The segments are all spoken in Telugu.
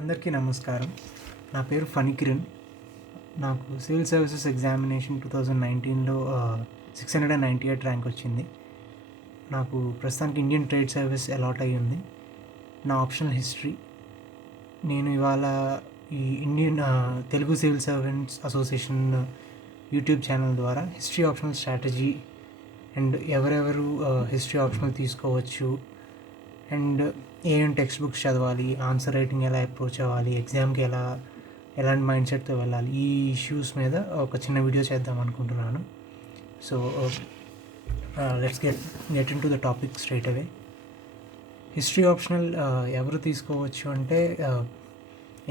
అందరికీ నమస్కారం. నా పేరు ఫణికిరణ్. నాకు సివిల్ సర్వీసెస్ ఎగ్జామినేషన్ 2019లో 698 ర్యాంక్ వచ్చింది. నాకు ప్రస్తుతానికి ఇండియన్ ట్రేడ్ సర్వీస్ అలాట్ అయ్యి ఉంది. నా ఆప్షనల్ హిస్టరీ. నేను ఇవాళ ఈ Indian Telugu civil servants association YouTube channel ద్వారా హిస్టరీ ఆప్షనల్ స్ట్రాటజీ అండ్ ఎవరెవరు హిస్టరీ ఆప్షనల్ తీసుకోవచ్చు అండ్ ఏమేమి టెక్స్ట్ బుక్స్ చదవాలి, ఆన్సర్ రైటింగ్ ఎలా అప్రోచ్ అవ్వాలి, ఎగ్జామ్కి ఎలాంటి మైండ్ సెట్తో వెళ్ళాలి, ఈ ఇష్యూస్ మీద ఒక చిన్న వీడియో చేద్దాం అనుకుంటున్నాను. So let's get in to the topic straight away. History optional ఎవరు తీసుకోవచ్చు అంటే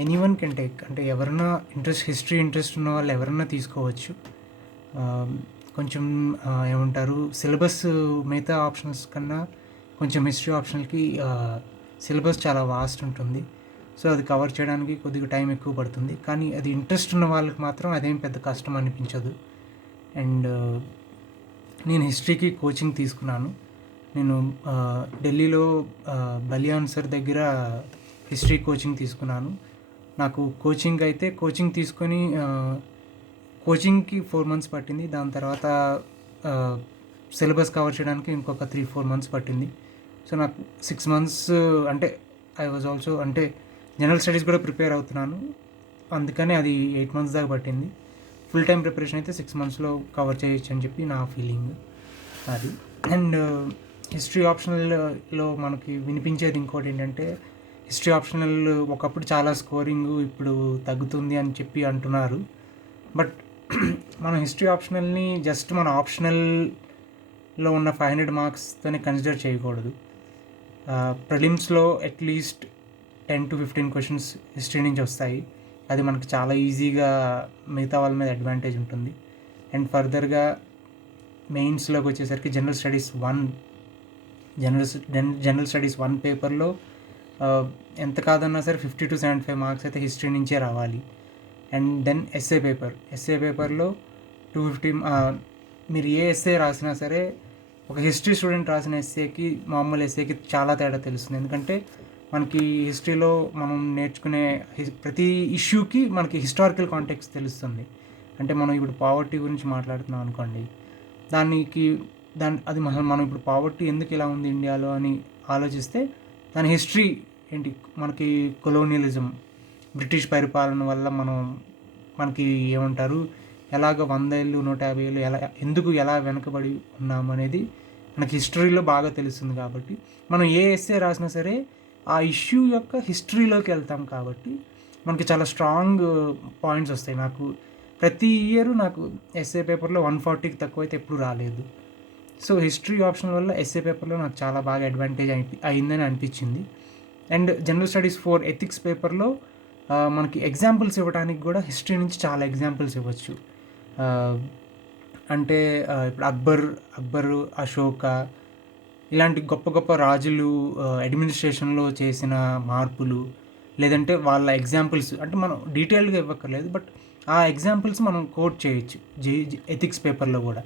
ఎనీవన్ కెన్ టేక్. అంటే ఎవరైనా హిస్టరీ ఇంట్రెస్ట్ ఉన్న వాళ్ళు ఎవరైనా తీసుకోవచ్చు. కొంచెం ఏమంటారు, సిలబస్ మిగతా ఆప్షన్స్ కన్నా కొంచెం హిస్టరీ ఆప్షనల్కి సిలబస్ చాలా వాస్ట్ ఉంటుంది. సో అది కవర్ చేయడానికి కొద్దిగా టైం ఎక్కువ పడుతుంది. కానీ అది ఇంట్రెస్ట్ ఉన్న వాళ్ళకి మాత్రం అదేం పెద్ద కష్టం అనిపించదు. అండ్ నేను హిస్టరీకి కోచింగ్ తీసుకున్నాను. నేను ఢిల్లీలో బలియాన్ సార్ దగ్గర హిస్టరీ కోచింగ్ తీసుకున్నాను. నాకు కోచింగ్ తీసుకొని కోచింగ్కి 4 months పట్టింది. దాని తర్వాత సిలబస్ కవర్ చేయడానికి ఇంకొక 3-4 months పట్టింది. సో నాకు 6 months అంటే ఐ వాజ్ ఆల్సో అంటే జనరల్ స్టడీస్ కూడా ప్రిపేర్ అవుతున్నాను. అందుకని అది 8 months దాకా పట్టింది. ఫుల్ టైం ప్రిపరేషన్ అయితే 6 monthsలో కవర్ చేయొచ్చు అని చెప్పి నా ఫీలింగ్ అది. అండ్ హిస్టరీ ఆప్షనల్లో మనకి వినిపించేది ఇంకోటి ఏంటంటే, హిస్టరీ ఆప్షనల్ ఒకప్పుడు చాలా స్కోరింగ్ ఇప్పుడు తగ్గుతుంది అని చెప్పి అంటున్నారు. బట్ మనం హిస్టరీ ఆప్షనల్ని జస్ట్ మన ఆప్షనల్లో ఉన్న 500 marksతోనే కన్సిడర్ చేయకూడదు. ప్రిలిమ్స్లో అట్లీస్ట్ 10 to 15 questions హిస్టరీ నుంచి వస్తాయి. అది మనకు చాలా ఈజీగా మిగతా వాళ్ళ మీద అడ్వాంటేజ్ ఉంటుంది. అండ్ ఫర్దర్గా మెయిన్స్లోకి వచ్చేసరికి జనరల్ స్టడీస్ 1 పేపర్లో ఎంత కాదన్నా సరే 50 to 75 marks అయితే హిస్టరీ నుంచే రావాలి. అండ్ దెన్ ఎస్ఏ పేపర్లో 250. మీరు ఏ ఎస్ఏ రాసినా సరే ఒక హిస్టరీ స్టూడెంట్ రాసిన ఎస్ఏకి మామూలు ఎస్ఏకి చాలా తేడా తెలుస్తుంది. ఎందుకంటే మనకి హిస్టరీలో మనం నేర్చుకునే ప్రతి ఇష్యూకి మనకి హిస్టారికల్ కాంటెక్స్ట్ తెలుస్తుంది. అంటే మనం ఇప్పుడు పావర్టీ గురించి మాట్లాడుతున్నాం అనుకోండి, అది మనం ఇప్పుడు పావర్టీ ఎందుకు ఇలా ఉంది ఇండియాలో అని ఆలోచిస్తే దాని హిస్టరీ ఏంటి, మనకి కొలోనియలిజం, బ్రిటిష్ పరిపాలన వల్ల మనకి ఏమంటారు, ఎలాగ 100 ఏళ్ళు 150 ఏళ్ళు ఎలా వెనకబడి ఉన్నాము అనేది మనకి హిస్టరీలో బాగా తెలుస్తుంది. కాబట్టి మనం ఏ ఎస్సే రాసినా సరే ఆ ఇష్యూ యొక్క హిస్టరీలోకి వెళ్తాం కాబట్టి మనకి చాలా స్ట్రాంగ్ పాయింట్స్ వస్తాయి. నాకు ప్రతి ఇయర్ నాకు ఎస్ఏ పేపర్లో 140కి తక్కువ అయితే ఎప్పుడు రాలేదు. సో హిస్టరీ ఆప్షన్ వల్ల ఎస్ఏ పేపర్లో నాకు చాలా బాగా అడ్వాంటేజ్ అయిందని అనిపించింది. అండ్ జనరల్ స్టడీస్ 4 ఎథిక్స్ పేపర్లో మనకి ఎగ్జాంపుల్స్ ఇవ్వడానికి కూడా హిస్టరీ నుంచి చాలా ఎగ్జాంపుల్స్ ఇవ్వచ్చు. అంటే ఇప్పుడు అక్బరు, అశోక ఇలాంటి గొప్ప గొప్ప రాజులు అడ్మినిస్ట్రేషన్లో చేసిన మార్పులు, లేదంటే వాళ్ళ ఎగ్జాంపుల్స్ అంటే మనం డీటెయిల్గా ఇవ్వక్కర్లేదు, బట్ ఆ ఎగ్జాంపుల్స్ మనం కోట్ చేయొచ్చు ఎథిక్స్ పేపర్లో కూడా.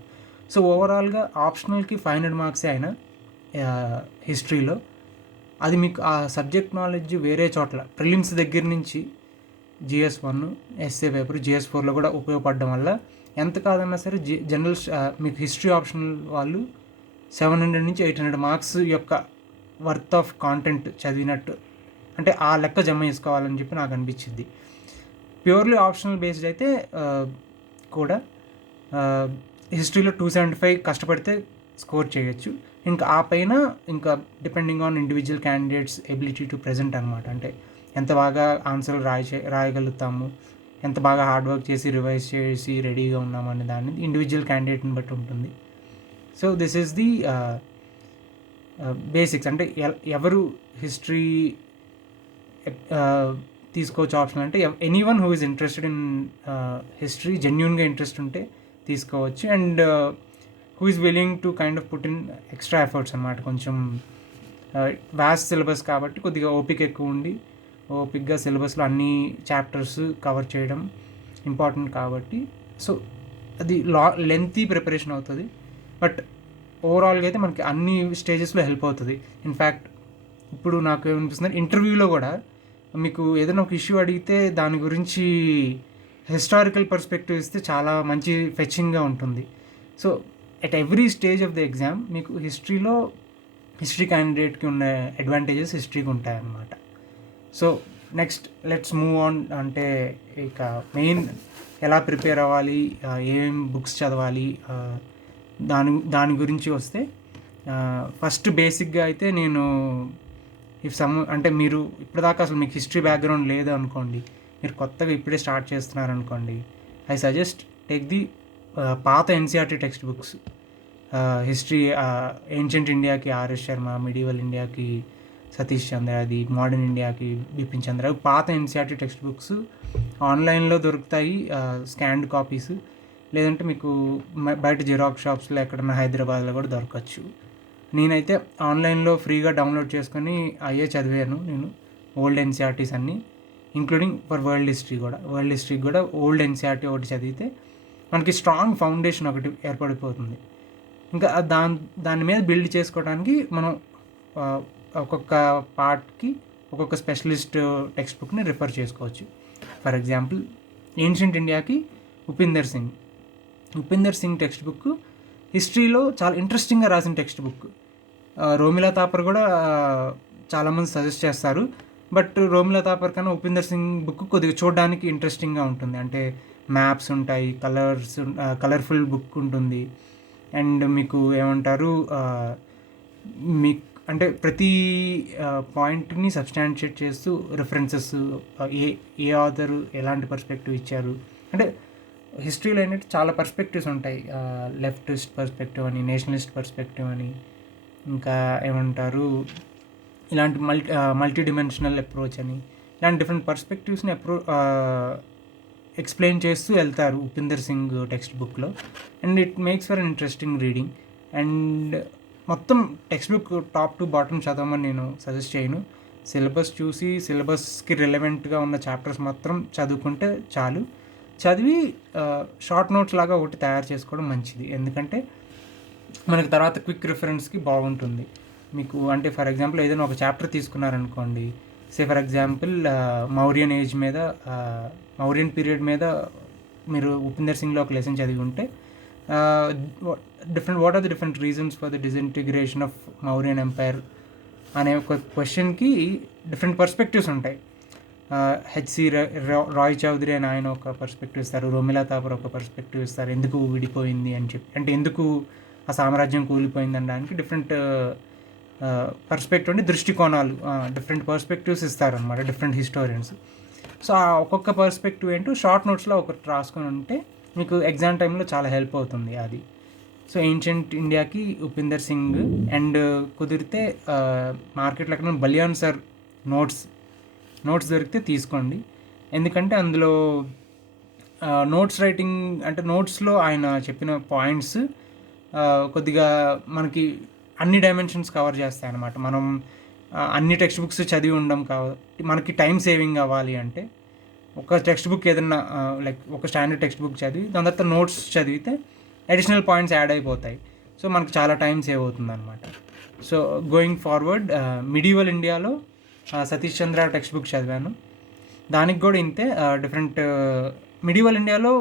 సో ఓవరాల్గా ఆప్షనల్కి 500 marks అయినా హిస్టరీలో అది మీకు ఆ సబ్జెక్ట్ నాలెడ్జ్ వేరే చోట్ల ప్రిలిమ్స్ దగ్గర నుంచి GS1 ఎస్ఏ పేపర్ GS4లో కూడా ఉపయోగపడడం వల్ల ఎంత కాదన్నా సరే మీకు హిస్టరీ ఆప్షనల్ వాళ్ళు 700 నుంచి 800 marks యొక్క వర్త్ ఆఫ్ కాంటెంట్ చదివినట్టు, అంటే ఆ లెక్క జమ చేసుకోవాలని చెప్పి నాకు అనిపించింది. ప్యూర్లీ ఆప్షనల్ బేస్డ్ అయితే కూడా హిస్టరీలో 275 కష్టపడితే స్కోర్ చేయొచ్చు. ఇంకా ఆ పైన ఇంకా depending on individual candidates ability to present అనమాట. అంటే ఎంత బాగా ఆన్సర్లు రాయగలుగుతాము, ఎంత బాగా హార్డ్ వర్క్ చేసి రివైజ్ చేసి రెడీగా ఉన్నామనే దాన్ని ఇండివిజువల్ క్యాండిడేట్ని బట్టి ఉంటుంది. So this is the basics. అంటే ఎవరు హిస్టరీ తీసుకోవచ్చు ఆప్షన్ అంటే anyone who is interested in history, జెన్యూన్గా ఇంట్రెస్ట్ ఉంటే తీసుకోవచ్చు. And who is willing to kind of put in extra efforts అనమాట. కొంచెం వాస్ట్ సిలబస్ కాబట్టి కొద్దిగా ఓపిక ఎక్కువ ఉండి ఓపిక్గా సిలబస్లో అన్ని చాప్టర్స్ కవర్ చేయడం ఇంపార్టెంట్ కాబట్టి. సో అది లెంతీ ప్రిపరేషన్ అవుతుంది, బట్ ఓవరాల్గా అయితే మనకి అన్ని స్టేజెస్లో హెల్ప్ అవుతుంది. ఇన్ఫ్యాక్ట్ ఇప్పుడు నాకు ఏమనిపిస్తుంది, ఇంటర్వ్యూలో కూడా మీకు ఏదైనా ఒక ఇష్యూ అడిగితే దాని గురించి హిస్టారికల్ పర్స్పెక్టివ్ ఇస్తే చాలా మంచి ఫెచ్చింగ్గా ఉంటుంది. So at every stage of the exam మీకు హిస్టరీ క్యాండిడేట్కి ఉన్న అడ్వాంటేజెస్ హిస్టరీకి ఉంటాయన్నమాట. So next let's move on. అంటే ఇక మెయిన్ ఎలా ప్రిపేర్ అవ్వాలి, ఏం బుక్స్ చదవాలి, దాని గురించి వస్తే ఫస్ట్ బేసిక్గా అయితే నేను అంటే మీరు ఇప్పటిదాకా అసలు మీకు హిస్టరీ బ్యాక్గ్రౌండ్ లేదు అనుకోండి, మీరు కొత్తగా ఇప్పుడే స్టార్ట్ చేస్తున్నారనుకోండి, ఐ సజెస్ట్ టేక్ ది పాత NCERT textbooks. History ancient ఇండియాకి ఆర్ఎస్ శర్మ, మిడివల్ ఇండియాకి సతీష్ చంద్ర, అది మోడర్న్ ఇండియాకి బిపిన్ చంద్ర, పాత ఎన్సీఆర్టీ టెక్స్ట్ బుక్స్ ఆన్లైన్లో దొరుకుతాయి, స్కాన్డ్ కాపీస్. లేదంటే మీకు బయట జిరాక్స్ షాప్స్లో ఎక్కడన్నా హైదరాబాద్లో కూడా దొరకచ్చు. నేనైతే ఆన్లైన్లో ఫ్రీగా డౌన్లోడ్ చేసుకొని అయ్యే చదివాను నేను ఓల్డ్ ఎన్సీఆర్టీస్ అన్నీ, ఇంక్లూడింగ్ ఫర్ వరల్డ్ హిస్టరీకి కూడా ఓల్డ్ ఎన్సీఆర్టీ ఒకటి చదివితే మనకి స్ట్రాంగ్ ఫౌండేషన్ ఒకటి ఏర్పడిపోతుంది. ఇంకా దాని మీద బిల్డ్ చేసుకోవడానికి మనం ఒక్కొక్క పార్ట్కి ఒక్కొక్క స్పెషలిస్ట్ టెక్స్ట్ బుక్ని రిఫర్ చేసుకోవచ్చు. ఫర్ ఎగ్జాంపుల్ ఏన్షియంట్ ఇండియాకి ఉపేందర్ సింగ్ టెక్స్ట్ బుక్ హిస్టరీలో చాలా ఇంట్రెస్టింగ్గా రాసిన టెక్స్ట్ బుక్. రోమిలా థాపర్ కూడా చాలామంది సజెస్ట్ చేస్తారు, బట్ రోమిలా థాపర్ కన్నా ఉపేందర్ సింగ్ బుక్ కొద్దిగా చూడడానికి ఇంట్రెస్టింగ్గా ఉంటుంది. అంటే మ్యాప్స్ ఉంటాయి, కలర్ఫుల్ బుక్ ఉంటుంది, అండ్ మీకు ఏమంటారు, మీకు అంటే ప్రతి పాయింట్ని సబ్స్టాన్షియేట్ చేస్తూ రిఫరెన్సెస్, ఏ ఆథరు ఎలాంటి పర్స్పెక్టివ్ ఇచ్చారు, అంటే హిస్టరీలో ఏంటంటే చాలా పర్స్పెక్టివ్స్ ఉంటాయి. లెఫ్టిస్ట్ పర్స్పెక్టివ్ అని, నేషనలిస్ట్ పర్స్పెక్టివ్ అని, ఇంకా ఏమంటారు ఇలాంటి మల్టీ డిమెన్షనల్ అప్రోచ్ అని, ఇలాంటి డిఫరెంట్ పర్స్పెక్టివ్స్ని ఎక్స్ప్లెయిన్ చేస్తూ వెళ్తారు ఉపేందర్ సింగ్ టెక్స్ట్ బుక్లో. And it makes for interesting reading. And మొత్తం textbook top to bottom చదవమని నేను సజెస్ట్ చేయను. సిలబస్ చూసి సిలబస్కి రిలవెంట్గా ఉన్న చాప్టర్స్ మాత్రం చదువుకుంటే చాలు. చదివి షార్ట్ నోట్స్ లాగా ఒకటి తయారు చేసుకోవడం మంచిది, ఎందుకంటే మనకి తర్వాత క్విక్ రిఫరెన్స్కి బాగుంటుంది. మీకు అంటే ఫర్ ఎగ్జాంపుల్ ఏదైనా ఒక చాప్టర్ తీసుకున్నారనుకోండి, ఫర్ ఎగ్జాంపుల్ మౌర్యన్ పీరియడ్ మీద మీరు ఉపేందర్ సింగ్లో ఒక లెసన్ చదివి ఉంటే, what are the different reasons for the disintegration of Mauryan empire అనే ఒక క్వశ్చన్కి డిఫరెంట్ పర్స్పెక్టివ్స్ ఉంటాయి. హెచ్సి రాయ్ చౌదరి అని ఆయన ఒక పర్స్పెక్టివ్ ఇస్తారు, రోమిలా థాపర్ ఒక పర్స్పెక్టివ్ ఇస్తారు, ఎందుకు విడిపోయింది అని చెప్పి, అంటే ఎందుకు ఆ సామ్రాజ్యం కూలిపోయింది అనడానికి డిఫరెంట్ పర్స్పెక్టివ్ అంటే దృష్టికోణాలు, డిఫరెంట్ పర్స్పెక్టివ్స్ ఇస్తారనమాట డిఫరెంట్ హిస్టోరియన్స్. సో ఆ ఒక్కొక్క పర్స్పెక్టివ్ ఏంటో షార్ట్ నోట్స్లో ఒకటి రాసుకొని ఉంటే మీకు ఎగ్జామ్ టైంలో చాలా హెల్ప్ అవుతుంది అది. సో ఏన్షియంట్ ఇండియాకి ఉపేందర్ సింగ్, అండ్ కుదిరితే మార్కెట్లో ఎక్కడ బలియాన్ సార్ నోట్స్ దొరికితే తీసుకోండి, ఎందుకంటే అందులో నోట్స్ రైటింగ్ అంటే నోట్స్లో ఆయన చెప్పిన పాయింట్స్ కొద్దిగా మనకి అన్ని డైమెన్షన్స్ కవర్ చేస్తాయి అన్నమాట. మనం అన్ని టెక్స్ట్ బుక్స్ చదివి ఉండం కాబట్టి మనకి టైం సేవింగ్ అవ్వాలి అంటే ఒక టెక్స్ట్ బుక్ ఏదన్నా లైక్ ఒక స్టాండర్డ్ టెక్స్ట్ బుక్ చదివి దాని తర్వాత నోట్స్ చదివితే అడిషనల్ పాయింట్స్ యాడ్ అయిపోతాయి. సో మనకు చాలా టైం సేవ్ అవుతుంది అనమాట. సో గోయింగ్ ఫార్వర్డ్, మిడివల్ ఇండియాలో సతీష్ చంద్ర టెక్స్ట్ బుక్ చదివాను, దానికి కూడా ఇంతే. డిఫరెంట్ మిడివల్ ఇండియాలో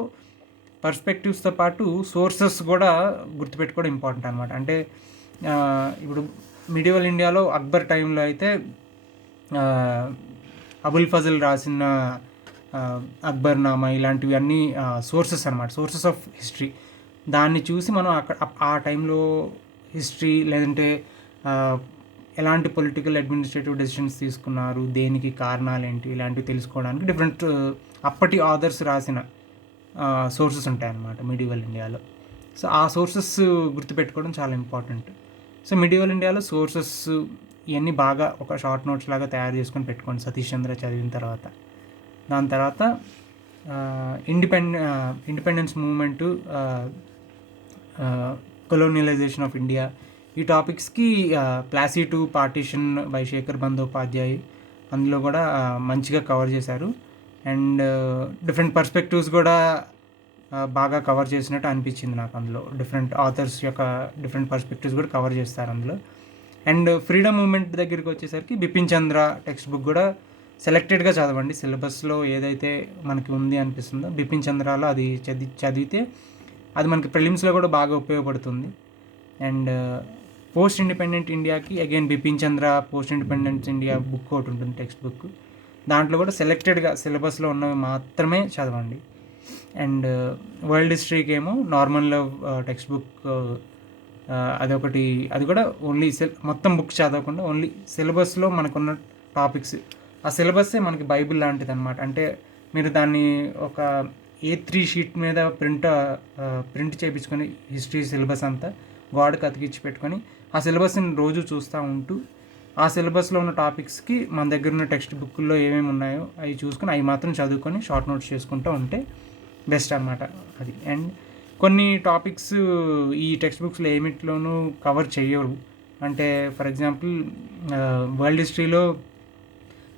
పర్స్పెక్టివ్స్తో పాటు సోర్సెస్ కూడా గుర్తుపెట్టుకోవడం ఇంపార్టెంట్ అనమాట. అంటే ఇప్పుడు మిడివల్ ఇండియాలో అక్బర్ టైంలో అయితే అబుల్ ఫజల్ రాసిన అక్బర్నామా ఇలాంటివి అన్నీ సోర్సెస్ అనమాట, సోర్సెస్ ఆఫ్ హిస్టరీ. దాన్ని చూసి మనం ఆ టైంలో హిస్టరీ లేదంటే ఎలాంటి పొలిటికల్ అడ్మినిస్ట్రేటివ్ డెసిషన్స్ తీసుకున్నారు, దేనికి కారణాలు ఏంటి, ఇలాంటివి తెలుసుకోవడానికి డిఫరెంట్ అప్పటి ఆథర్స్ రాసిన సోర్సెస్ ఉంటాయన్నమాట మిడివల్ ఇండియాలో. సో ఆ సోర్సెస్ గుర్తుపెట్టుకోవడం చాలా ఇంపార్టెంట్. సో మిడివల్ ఇండియాలో సోర్సెస్ ఇవన్నీ బాగా ఒక షార్ట్ నోట్స్ లాగా తయారు చేసుకొని పెట్టుకోండి సతీష్ చంద్ర చదివిన తర్వాత. దాని తర్వాత independence movement, colonization of India, ఈ టాపిక్స్కి Plassey to partition by Sekhar Bandyopadhyay అందులో కూడా మంచిగా కవర్ చేశారు. అండ్ డిఫరెంట్ పర్స్పెక్టివ్స్ కూడా బాగా కవర్ చేసినట్టు అనిపించింది నాకు. అందులో డిఫరెంట్ ఆథర్స్ యొక్క డిఫరెంట్ పర్స్పెక్టివ్స్ కూడా కవర్ చేస్తారు అందులో. అండ్ ఫ్రీడమ్ మూమెంట్ దగ్గరికి వచ్చేసరికి బిపిన్ చంద్ర టెక్స్ట్ బుక్ కూడా సెలెక్టెడ్గా చదవండి. సిలబస్లో ఏదైతే మనకి ఉంది అనిపిస్తుందో బిపిన్ చంద్రాలో అది చదివితే అది మనకి ప్రిలిమ్స్లో కూడా బాగా ఉపయోగపడుతుంది. అండ్ పోస్ట్ ఇండిపెండెంట్ ఇండియాకి అగైన్ బిపిన్ చంద్ర పోస్ట్ ఇండిపెండెంట్ ఇండియా బుక్ ఒకటి ఉంటుంది, టెక్స్ట్ బుక్. దాంట్లో కూడా సెలెక్టెడ్గా సిలబస్లో ఉన్నవి మాత్రమే చదవండి. అండ్ వరల్డ్ హిస్టరీకి ఏమో నార్మల్ టెక్స్ట్ బుక్ అదొకటి, అది కూడా ఓన్లీ మొత్తం బుక్ చదవకుండా ఓన్లీ సిలబస్లో మనకున్న టాపిక్స్, ఆ సిలబస్సే మనకి బైబిల్ లాంటిది అనమాట. అంటే మీరు దాన్ని ఒక A3 షీట్ మీద ప్రింట్ చేయించుకొని హిస్టరీ సిలబస్ అంతా గోడకు అతికిచ్చి పెట్టుకొని ఆ సిలబస్ని రోజు చూస్తూ ఉంటూ ఆ సిలబస్లో ఉన్న టాపిక్స్కి మన దగ్గర ఉన్న టెక్స్ట్ బుక్లో ఏమేమి ఉన్నాయో అవి చూసుకొని అవి మాత్రం చదువుకొని షార్ట్ నోట్స్ చేసుకుంటూ ఉంటే బెస్ట్ అనమాట అది. అండ్ కొన్ని టాపిక్స్ ఈ టెక్స్ట్ బుక్స్లో ఏమిట్లోనూ కవర్ చేయరు. అంటే ఫర్ ఎగ్జాంపుల్ వరల్డ్ హిస్టరీలో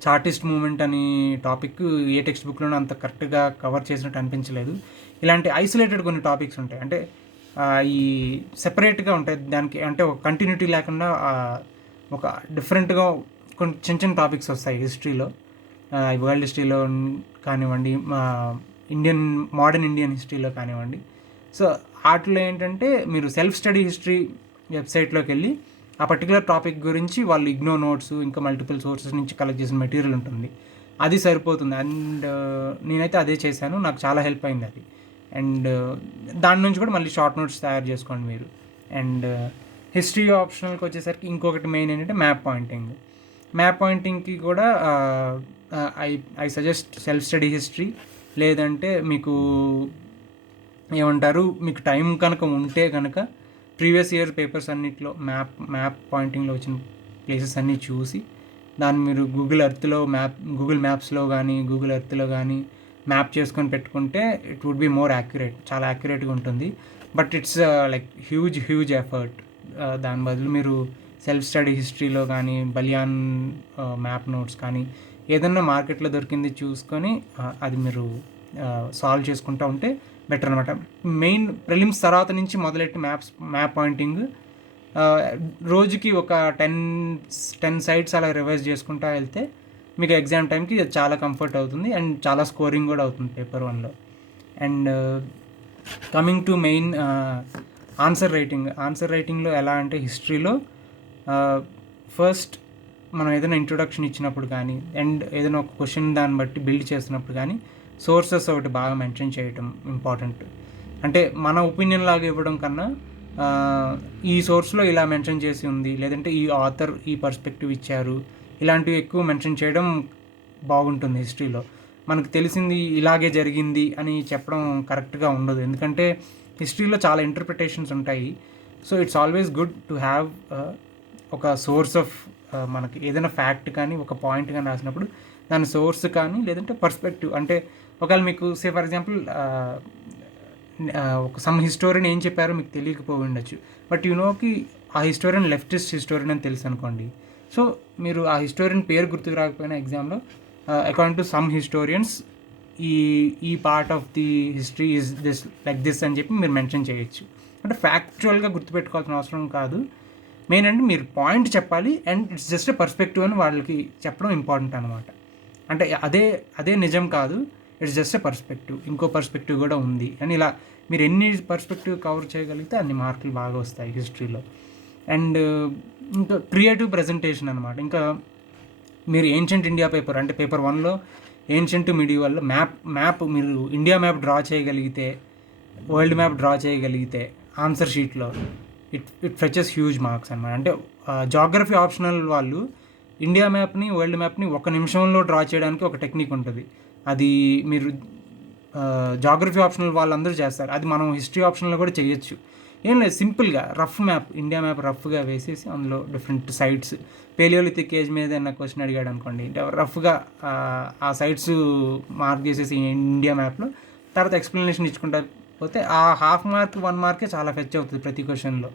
చార్టిస్ట్ మూమెంట్ అని టాపిక్ ఏ టెక్స్ట్ బుక్లోనూ అంత కరెక్ట్గా కవర్ చేసినట్టు అనిపించలేదు. ఇలాంటి ఐసోలేటెడ్ కొన్ని టాపిక్స్ ఉంటాయి, అంటే ఈ సెపరేట్గా ఉంటాయి దానికి, అంటే ఒక కంటిన్యూటీ లేకుండా ఒక డిఫరెంట్గా కొన్ని చిన్న చిన్న టాపిక్స్ వస్తాయి హిస్టరీలో, వరల్డ్ హిస్టరీలో కానివ్వండి, మోడర్న్ ఇండియన్ హిస్టరీలో కానివ్వండి. సో వాటిలో ఏంటంటే మీరు సెల్ఫ్ స్టడీ హిస్టరీ వెబ్సైట్లోకి వెళ్ళి ఆ పర్టికులర్ టాపిక్ గురించి వాళ్ళు ఇగ్నో నోట్స్ ఇంకా మల్టిపుల్ సోర్సెస్ నుంచి కలెక్ట్ చేసిన మెటీరియల్ ఉంటుంది, అది సరిపోతుంది. అండ్ నేనైతే అదే చేశాను, నాకు చాలా హెల్ప్ అయింది అది. అండ్ దాని నుంచి కూడా మళ్ళీ షార్ట్ నోట్స్ తయారు చేసుకోండి మీరు. అండ్ హిస్టరీ ఆప్షనల్కి వచ్చేసరికి ఇంకొకటి మెయిన్ ఏంటంటే మ్యాప్ పాయింటింగ్. మ్యాప్ పాయింటింగ్కి కూడా I suggest self study history, లేదంటే మీకు ఏమంటారు, మీకు టైం కనుక ఉంటే కనుక ప్రీవియస్ ఇయర్ పేపర్స్ అన్నిట్లో మ్యాప్ పాయింటింగ్లో వచ్చిన ప్లేసెస్ అన్నీ చూసి దాన్ని మీరు గూగుల్ మ్యాప్స్లో కానీ గూగుల్ ఎర్త్లో కానీ మ్యాప్ చేసుకొని పెట్టుకుంటే it would be more accurate, చాలా యాక్యురేట్గా ఉంటుంది. But it's like huge effort. దాని బదులు మీరు సెల్ఫ్ స్టడీ హిస్టరీలో కానీ బలియాన్ మ్యాప్ నోట్స్ కానీ ఏదన్నా మార్కెట్లో దొరికింది చూసుకొని అది మీరు సాల్వ్ చేసుకుంటూ ఉంటే బెటర్ అనమాట. మెయిన్ ప్రిలిమ్స్ తర్వాత నుంచి మొదలెట్టి మ్యాప్ పాయింటింగ్ రోజుకి ఒక 10 సైట్స్ అలా రివైజ్ చేసుకుంటూ వెళ్తే మీకు ఎగ్జామ్ టైంకి చాలా కంఫర్ట్ అవుతుంది అండ్ చాలా స్కోరింగ్ కూడా అవుతుంది పేపర్ 1లో. And coming to main answer రైటింగ్లో ఎలా అంటే హిస్టరీలో ఫస్ట్ మనం ఏదైనా ఇంట్రొడక్షన్ ఇచ్చినప్పుడు కానీ అండ్ ఏదైనా ఒక క్వశ్చన్ దాన్ని బట్టి బిల్డ్ చేసినప్పుడు కానీ సోర్సెస్ ఒకటి బాగా మెన్షన్ చేయటం ఇంపార్టెంట్. అంటే మన ఒపీనియన్ లాగా ఇవ్వడం కన్నా ఈ సోర్స్లో ఇలా మెన్షన్ చేసి ఉంది, లేదంటే ఈ ఆథర్ ఈ పర్స్పెక్టివ్ ఇచ్చారు, ఇలాంటివి ఎక్కువ మెన్షన్ చేయడం బాగుంటుంది. హిస్టరీలో మనకు తెలిసింది ఇలాగే జరిగింది అని చెప్పడం కరెక్ట్గా ఉండదు, ఎందుకంటే హిస్టరీలో చాలా ఇంటర్ప్రిటేషన్స్ ఉంటాయి. So it's always good to have ఒక సోర్స్ ఆఫ్, మనకి ఏదైనా ఫ్యాక్ట్ కానీ ఒక పాయింట్ కానీ రాసినప్పుడు దాని సోర్స్ కానీ లేదంటే పర్స్పెక్టివ్, అంటే ఒకవేళ మీకు సే ఫర్ ఎగ్జాంపుల్ ఒక సమ్ హిస్టోరియన్ ఏం చెప్పారో మీకు తెలియకపోయి ఉండొచ్చు, బట్ యూనోకి ఆ హిస్టోరియన్ లెఫ్టిస్ట్ హిస్టోరియన్ అని తెలుసు అనుకోండి. సో మీరు ఆ హిస్టోరియన్ పేరు గుర్తుకు రాకపోయినా ఎగ్జామ్లో అకార్డింగ్ టు సమ్ హిస్టోరియన్స్ ఈ part of the history is this like this అని చెప్పి మీరు మెన్షన్ చేయొచ్చు. అంటే ఫ్యాక్చువల్గా గుర్తుపెట్టుకోవాల్సిన అవసరం కాదు, మెయిన్ అంటే మీరు పాయింట్ చెప్పాలి and it's just a perspective అని వాళ్ళకి చెప్పడం ఇంపార్టెంట్ అనమాట. అంటే అదే నిజం కాదు, ఇట్స్ జస్ట్ ఎ పర్స్పెక్టివ్, ఇంకో పర్స్పెక్టివ్ కూడా ఉంది అని. ఇలా మీరు ఎన్ని పర్స్పెక్టివ్ కవర్ చేయగలిగితే అన్ని మార్కులు బాగా వస్తాయి హిస్టరీలో. అండ్ ఇంకా క్రియేటివ్ ప్రజెంటేషన్ అనమాట. ఇంకా మీరు ఏన్షియంట్ ఇండియా పేపర్ అంటే పేపర్ 1లో ఏన్షియంట్ మిడివల్లో మ్యాప్ మీరు ఇండియా మ్యాప్ డ్రా చేయగలిగితే, వరల్డ్ మ్యాప్ డ్రా చేయగలిగితే ఆన్సర్ షీట్లో ఇట్ ఫెచెస్ హ్యూజ్ మార్క్స్ అనమాట. అంటే జాగ్రఫీ ఆప్షనల్ వాళ్ళు ఇండియా మ్యాప్ని వరల్డ్ మ్యాప్ని 1 నిమిషంలో డ్రా చేయడానికి ఒక టెక్నిక్ ఉంటుంది, అది మీరు జాగ్రఫీ ఆప్షనల్ వాళ్ళందరూ చేస్తారు, అది మనం హిస్టరీ ఆప్షనల్లో కూడా చేయొచ్చు. ఏం లేదు, సింపుల్గా రఫ్ మ్యాప్, ఇండియా మ్యాప్ రఫ్గా వేసేసి అందులో డిఫరెంట్ సైట్స్, పేలియోలిథిక్ ఏజ్ మీద ఏదైనా క్వశ్చన్ అడిగాడు అనుకోండి, రఫ్గా ఆ సైట్స్ మార్క్ చేసేసి ఇండియా మ్యాప్లో, తర్వాత ఎక్స్ప్లెనేషన్ ఇచ్చుకుంటా పోతే ఆ ½ మార్క్ 1 మార్కే చాలా ఫెచ్ అవుతుంది ప్రతి క్వశ్చన్లో.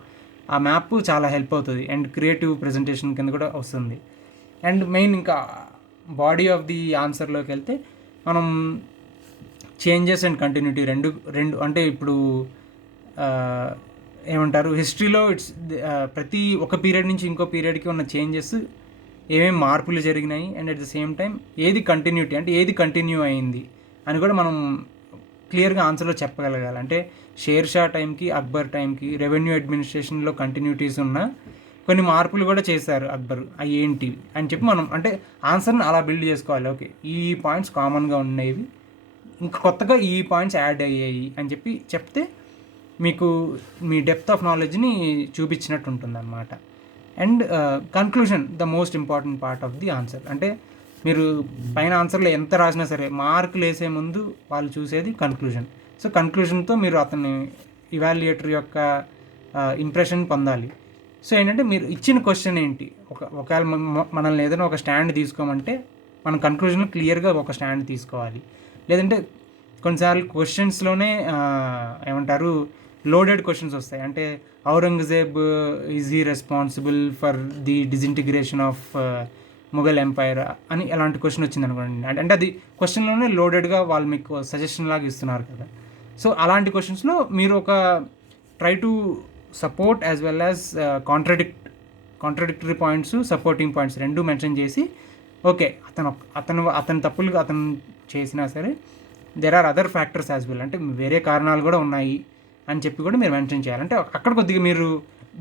ఆ మ్యాప్ చాలా హెల్ప్ అవుతుంది అండ్ క్రియేటివ్ ప్రజెంటేషన్ కింద కూడా వస్తుంది. అండ్ మెయిన్ ఇంకా బాడీ ఆఫ్ ది ఆన్సర్లోకి వెళ్తే మనం చేంజెస్ అండ్ కంటిన్యూటీ రెండు అంటే ఇప్పుడు ఏమంటారు హిస్టరీలో ప్రతి ఒక పీరియడ్ నుంచి ఇంకో పీరియడ్కి ఉన్న చేంజెస్ ఏమేమి మార్పులు జరిగినాయి, and at the same time ఏది కంటిన్యూటీ అంటే ఏది కంటిన్యూ అయింది అని కూడా మనం క్లియర్గా ఆన్సర్లో చెప్పగలగాలి. అంటే షేర్ షా టైంకి అక్బర్ టైంకి రెవెన్యూ అడ్మినిస్ట్రేషన్లో కంటిన్యూటీస్ ఉన్న కొన్ని మార్పులు కూడా చేశారు అక్బర్, అవి ఏంటి అని చెప్పి మనం అంటే ఆన్సర్ని అలా బిల్డ్ చేసుకోవాలి. ఓకే, ఈ పాయింట్స్ కామన్గా ఉండేవి, ఇంకా కొత్తగా ఈ పాయింట్స్ యాడ్ అయ్యాయి అని చెప్పి చెప్తే మీకు మీ డెప్త్ ఆఫ్ నాలెడ్జ్ని చూపించినట్టు ఉంటుంది అన్నమాట. And conclusion the most important part of the answer. అంటే మీరు పైన ఆన్సర్లో ఎంత రాసినా సరే మార్కులు వేసే ముందు వాళ్ళు చూసేది కన్క్లూజన్. సో కన్క్లూజన్తో మీరు అతన్ని ఇవాల్యుయేటర్ యొక్క ఇంప్రెషన్ పొందాలి. సో ఏంటంటే మీరు ఇచ్చిన క్వశ్చన్ ఏంటి, ఒకవేళ మనల్ని ఏదైనా ఒక స్టాండ్ తీసుకోమంటే మనం కన్క్లూజన్లో క్లియర్గా ఒక స్టాండ్ తీసుకోవాలి. లేదంటే కొన్నిసార్లు క్వశ్చన్స్లోనే ఏమంటారు లోడెడ్ క్వశ్చన్స్ వస్తాయి. అంటే Aurangzeb is he responsible for the disintegration of Mughal empire అని ఎలాంటి క్వశ్చన్ వచ్చింది అనుకోండి. అంటే అది క్వశ్చన్లోనే లోడెడ్గా వాళ్ళు మీకు సజెషన్ లాగా ఇస్తున్నారు కదా. సో అలాంటి క్వశ్చన్స్లో మీరు ఒక try to support as well as contradictory points, supporting points రెండు మెన్షన్ చేసి ఓకే అతని తప్పులు అతను చేసినా సరే there are other factors as well, అంటే వేరే కారణాలు కూడా ఉన్నాయి అని చెప్పి కూడా మీరు మెన్షన్ చేయాలి. అంటే అక్కడ కొద్దిగా మీరు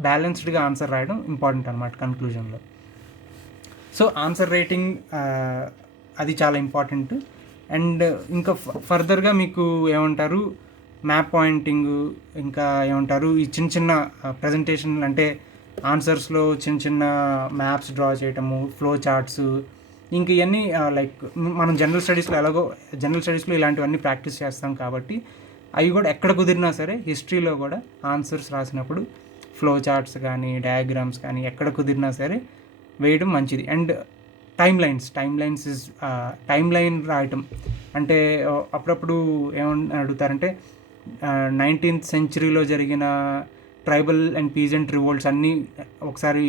బ్యాలెన్స్డ్గా ఆన్సర్ రాయడం ఇంపార్టెంట్ అనమాట కన్క్లూజన్లో. సో ఆన్సర్ రైటింగ్ అది చాలా ఇంపార్టెంట్. అండ్ ఇంకా ఫర్దర్గా మీకు ఏమంటారు మ్యాప్ పాయింటింగ్, ఇంకా ఏమంటారు ఈ చిన్న చిన్న ప్రజెంటేషన్ అంటే ఆన్సర్స్లో చిన్న చిన్న మ్యాప్స్ డ్రా చేయటము, ఫ్లో చార్ట్స్, ఇంక ఇవన్నీ లైక్ మనం జనరల్ స్టడీస్లో ఇలాంటివన్నీ ప్రాక్టీస్ చేస్తాం కాబట్టి అవి కూడా ఎక్కడ కుదిరినా సరే హిస్టరీలో కూడా ఆన్సర్స్ రాసినప్పుడు ఫ్లో చార్ట్స్ కానీ డయాగ్రామ్స్ కానీ ఎక్కడ కుదిరినా సరే వేయడం మంచిది. And time lines is time line రాయటం అంటే అప్పుడప్పుడు ఏమని అడుగుతారంటే 19th centuryలో జరిగిన ట్రైబల్ అండ్ పీజెంట్ రివోల్ట్స్ అన్నీ ఒకసారి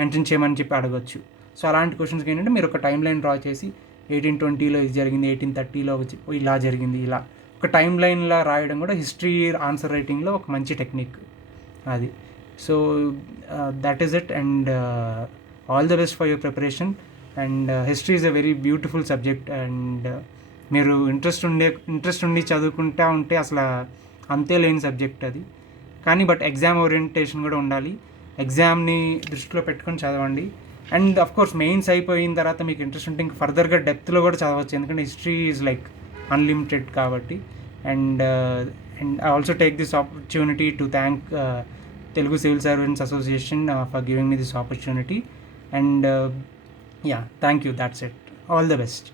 మెన్షన్ చేయమని చెప్పి అడగచ్చు. సో అలాంటి క్వశ్చన్స్కి ఏంటంటే మీరు ఒక టైం లైన్ డ్రా చేసి 1820లో ఇది జరిగింది, 1830లో ఇలా జరిగింది, ఇలా ఒక టైం లైన్లా రాయడం కూడా హిస్టరీ ఆన్సర్ రైటింగ్లో ఒక మంచి టెక్నిక్ అది. So that is it. And all the best for your preparation. And history is a very beautiful subject. And మీరు ఇంట్రెస్ట్ ఉండి చదువుకుంటా ఉంటే అసలు అంతే లేని సబ్జెక్ట్ అది. కానీ బట్ ఎగ్జామ్ ఓరియంటేషన్ కూడా ఉండాలి, ఎగ్జామ్ని దృష్టిలో పెట్టుకొని చదవండి. అండ్ అఫ్ కోర్స్ మెయిన్స్ అయిపోయిన తర్వాత మీకు ఇంట్రెస్ట్ ఉంటే ఇంకా ఫర్దర్గా డెప్త్లో కూడా చదవచ్చు, ఎందుకంటే హిస్టరీ ఈజ్ లైక్ అన్లిమిటెడ్ కాబట్టి. And I also take this opportunity to thank Telugu Civil Servants Association for giving me this opportunity. And yeah, thank you. That's it. All the best.